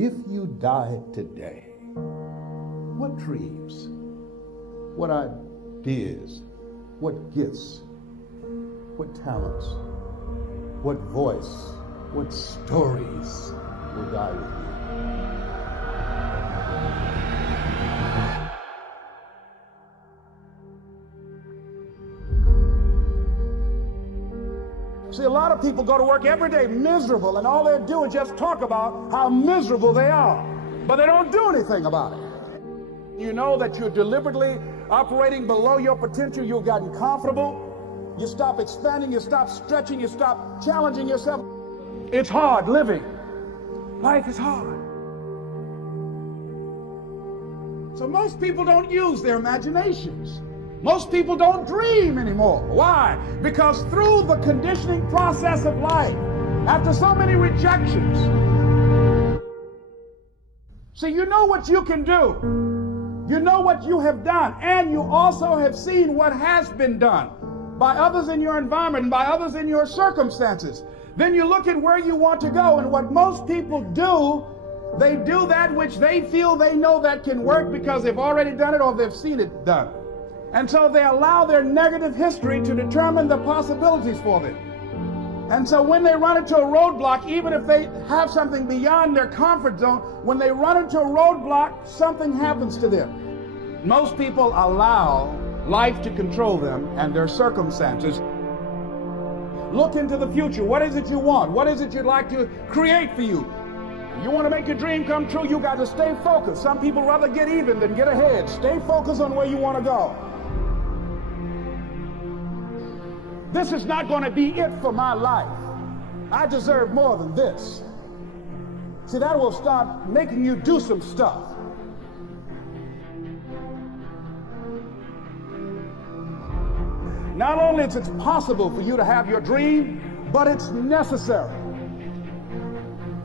If you died today, what dreams, what ideas, what gifts, what talents, what voice, what stories will die with you? See, a lot of people go to work every day miserable, and all they do is just talk about how miserable they are, but they don't do anything about it. You know that you're deliberately operating below your potential. You've gotten comfortable. You stop expanding. You stop stretching. You stop challenging yourself. It's hard living. Life is hard. So most people don't use their imaginations. Most people don't dream anymore. Why? Because through the conditioning process of life, after so many rejections, see, you know what you can do. You know what you have done, and you also have seen what has been done by others in your environment and by others in your circumstances. Then you look at where you want to go, and what most people do, they do that which they feel they know that can work because they've already done it or they've seen it done. And so they allow their negative history to determine the possibilities for them. And so when they run into a roadblock, even if they have something beyond their comfort zone, when they run into a roadblock, something happens to them. Most people allow life to control them and their circumstances. Look into the future. What is it you want? What is it you'd like to create for you? You want to make your dream come true, you got to stay focused. Some people rather get even than get ahead. Stay focused on where you want to go. This is not going to be it for my life. I deserve more than this. See, that will start making you do some stuff. Not only is it possible for you to have your dream, but it's necessary.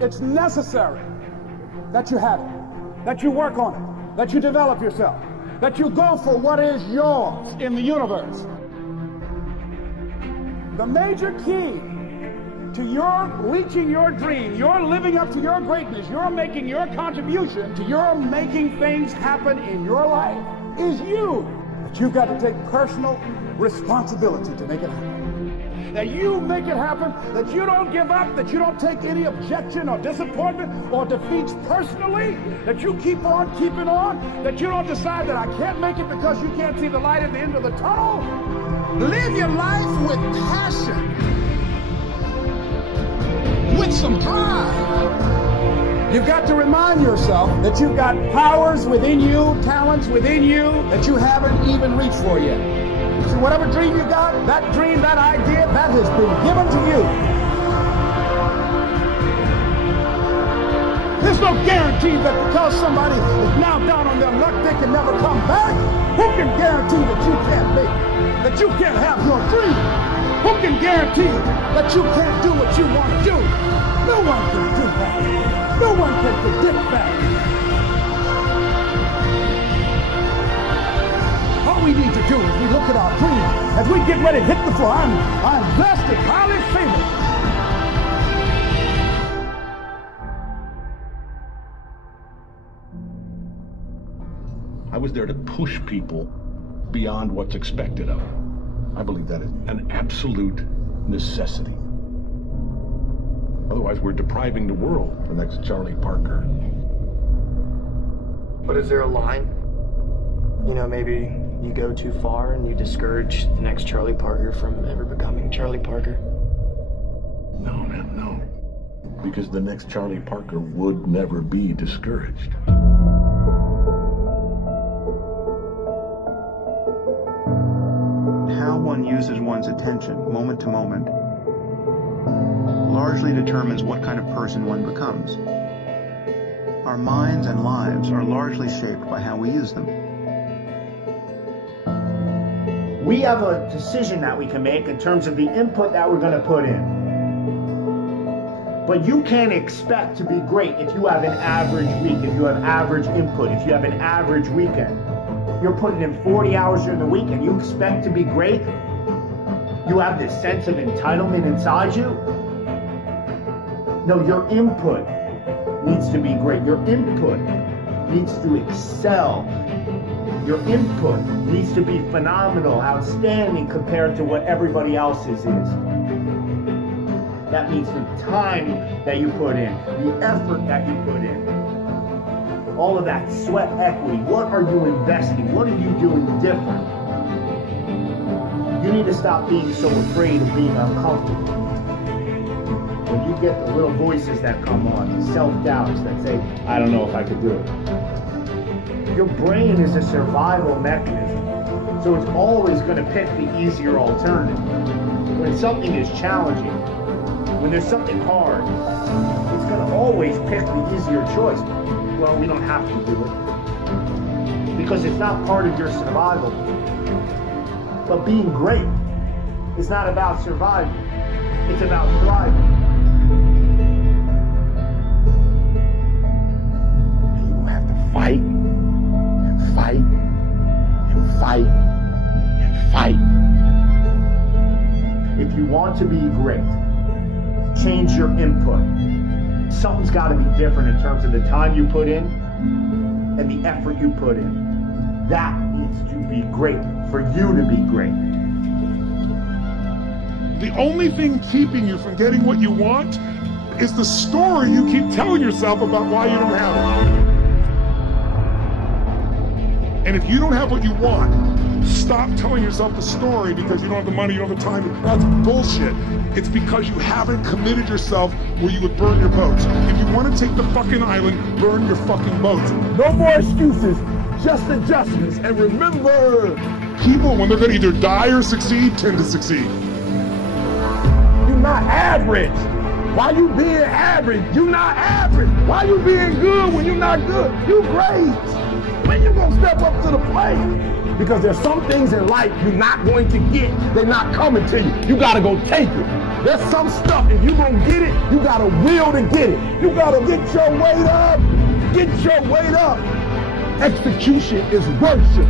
It's necessary that you have it, that you work on it, that you develop yourself, that you go for what is yours in the universe. The major key to your reaching your dream, your living up to your greatness, your making your contribution to your making things happen in your life is you. But you've got to take personal responsibility to make it happen. That you make it happen, that you don't give up, that you don't take any objection or disappointment or defeats personally, that you keep on keeping on, that you don't decide that I can't make it because you can't see the light at the end of the tunnel. Live your life with passion, with some drive. You've got to remind yourself that you've got powers within you, talents within you that you haven't even reached for yet. So whatever dream you got, that dream, that idea, that has been given to you. There's no guarantee that because somebody is now down on their luck, they can never come back. Who can guarantee that you can't make it? That you can't have your dream? Who can guarantee that you can't do what you want to do? No one can do that. No one can predict that. All we need to do is we look at our dream as we get ready to hit the floor. I'm blessed and highly favored. I was there to push people beyond what's expected of them. I believe that is an absolute necessity. Otherwise, we're depriving the world of the next Charlie Parker. But is there a line? You know, maybe you go too far and you discourage the next Charlie Parker from ever becoming Charlie Parker? No, man, no. Because the next Charlie Parker would never be discouraged. How one uses one's attention, moment to moment, largely determines what kind of person one becomes. Our minds and lives are largely shaped by how we use them. We have a decision that we can make in terms of the input that we're going to put in. But you can't expect to be great if you have an average week, if you have average input, if you have an average weekend. You're putting in 40 hours during the week and you expect to be great? You have this sense of entitlement inside you? No, your input needs to be great. Your input needs to excel. Your input needs to be phenomenal, outstanding compared to what everybody else's is. That means the time that you put in, the effort that you put in, all of that sweat equity. What are you investing? What are you doing different? You need to stop being so afraid of being uncomfortable. When you get the little voices that come on, the self-doubts that say, I don't know if I could do it. Your brain is a survival mechanism, so it's always going to pick the easier alternative. When something is challenging, when there's something hard, it's going to always pick the easier choice. Well, we don't have to do it, because it's not part of your survival. But being great is not about surviving, it's about thriving. You will have to fight, and fight, and fight, and fight. If you want to be great, change your input. Something's got to be different in terms of the time you put in and the effort you put in. That needs to be great for you to be great. The only thing keeping you from getting what you want is the story you keep telling yourself about why you don't have it. And if you don't have what you want, stop telling yourself the story because you don't have the money, you don't have the time. That's bullshit. It's because you haven't committed yourself where you would burn your boats. If you want to take the fucking island, burn your fucking boats. No more excuses, just adjustments. And remember, people, when they're going to either die or succeed, tend to succeed. you're not average. Why you being average? You're not average. Why you being good when you're not good? You great. When you gonna step up to the plate? Because there's some things in life you're not going to get. They're not coming to you. You gotta go take it. There's some stuff, if you gonna get it, you gotta will to get it. You gotta get your weight up. Get your weight up. Execution is worship.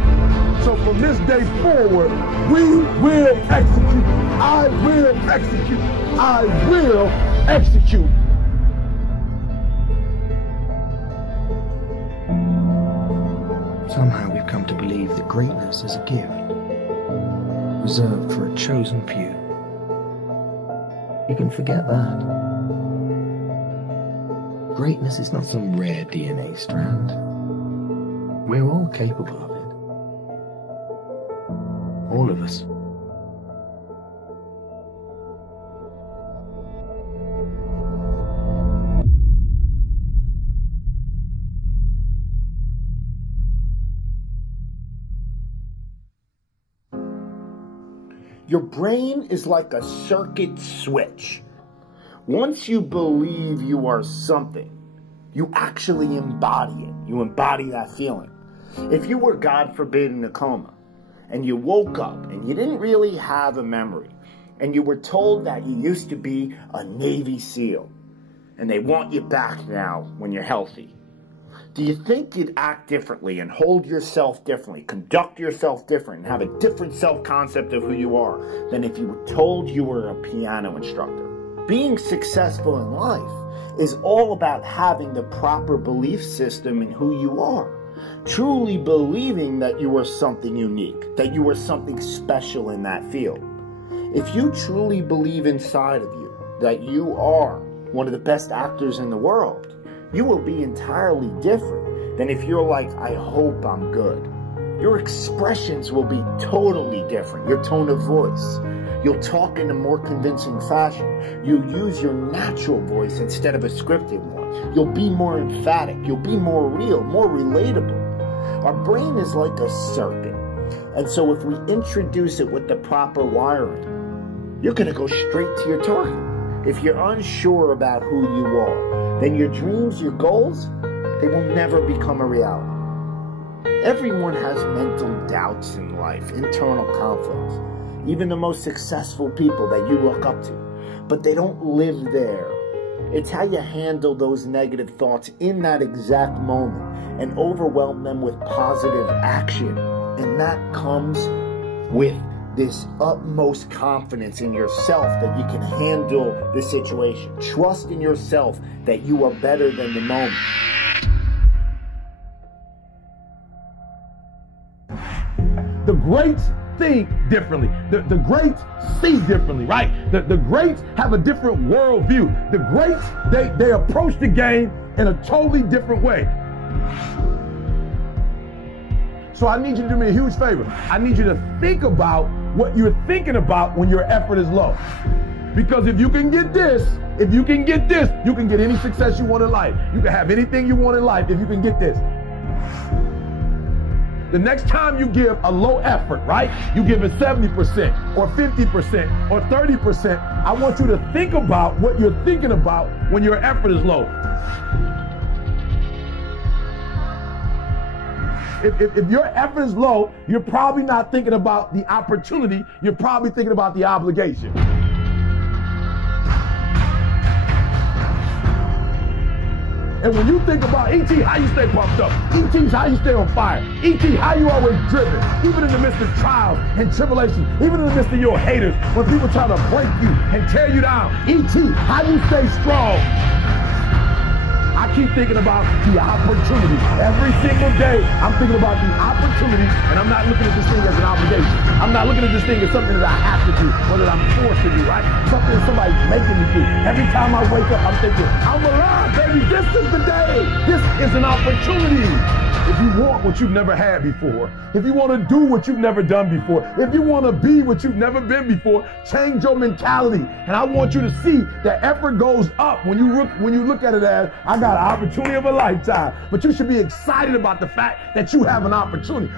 So from this day forward, we will execute. I will execute. I will execute. Somehow we've come to believe that greatness is a gift, reserved for a chosen few. You can forget that. Greatness is not some rare DNA strand. We're all capable of it. All of us. Your brain is like a circuit switch. Once you believe you are something, you actually embody it. You embody that feeling. If you were, God forbid, in a coma, and you woke up and you didn't really have a memory, and you were told that you used to be a Navy SEAL, and they want you back now when you're healthy, do you think you'd act differently and hold yourself differently, conduct yourself different, and have a different self-concept of who you are than if you were told you were a piano instructor? Being successful in life is all about having the proper belief system in who you are. Truly believing that you are something unique, that you are something special in that field. If you truly believe inside of you that you are one of the best actors in the world, you will be entirely different than if you're like, I hope I'm good. Your expressions will be totally different. Your tone of voice. You'll talk in a more convincing fashion. You'll use your natural voice instead of a scripted one. You'll be more emphatic. You'll be more real, more relatable. Our brain is like a circuit. And so if we introduce it with the proper wiring, you're going to go straight to your target. If you're unsure about who you are, then your dreams, your goals, they will never become a reality. Everyone has mental doubts in life, internal conflicts. Even the most successful people that you look up to. But they don't live there. It's how you handle those negative thoughts in that exact moment and overwhelm them with positive action. And that comes with this utmost confidence in yourself that you can handle the situation. Trust in yourself that you are better than the moment. The greats think differently. The greats see differently, right? The greats have a different worldview. The greats, they approach the game in a totally different way. So I need you to do me a huge favor. I need you to think about what you're thinking about when your effort is low. Because if you can get this, you can get any success you want in life. You can have anything you want in life if you can get this. The next time you give a low effort, right? You give it 70% or 50% or 30%. I want you to think about what you're thinking about when your effort is low. If your effort is low, you're probably not thinking about the opportunity. You're probably thinking about the obligation. And when you think about E.T., how you stay pumped up? E.T.'s how you stay on fire. E.T., how you always driven, even in the midst of trials and tribulations, even in the midst of your haters, when people try to break you and tear you down. E.T., how you stay strong. I keep thinking about the opportunity. Every single day, I'm thinking about the opportunity, and I'm not looking at this thing as an obligation. I'm not looking at this thing as something that I have to do, or that I'm forced to do, right? Something that somebody's making me do. Every time I wake up, I'm thinking, I'm alive, baby. This is the day. This is an opportunity. If you want what you've never had before, if you want to do what you've never done before, if you want to be what you've never been before, change your mentality. And I want you to see that effort goes up when you look at it as, I got an opportunity of a lifetime. But you should be excited about the fact that you have an opportunity.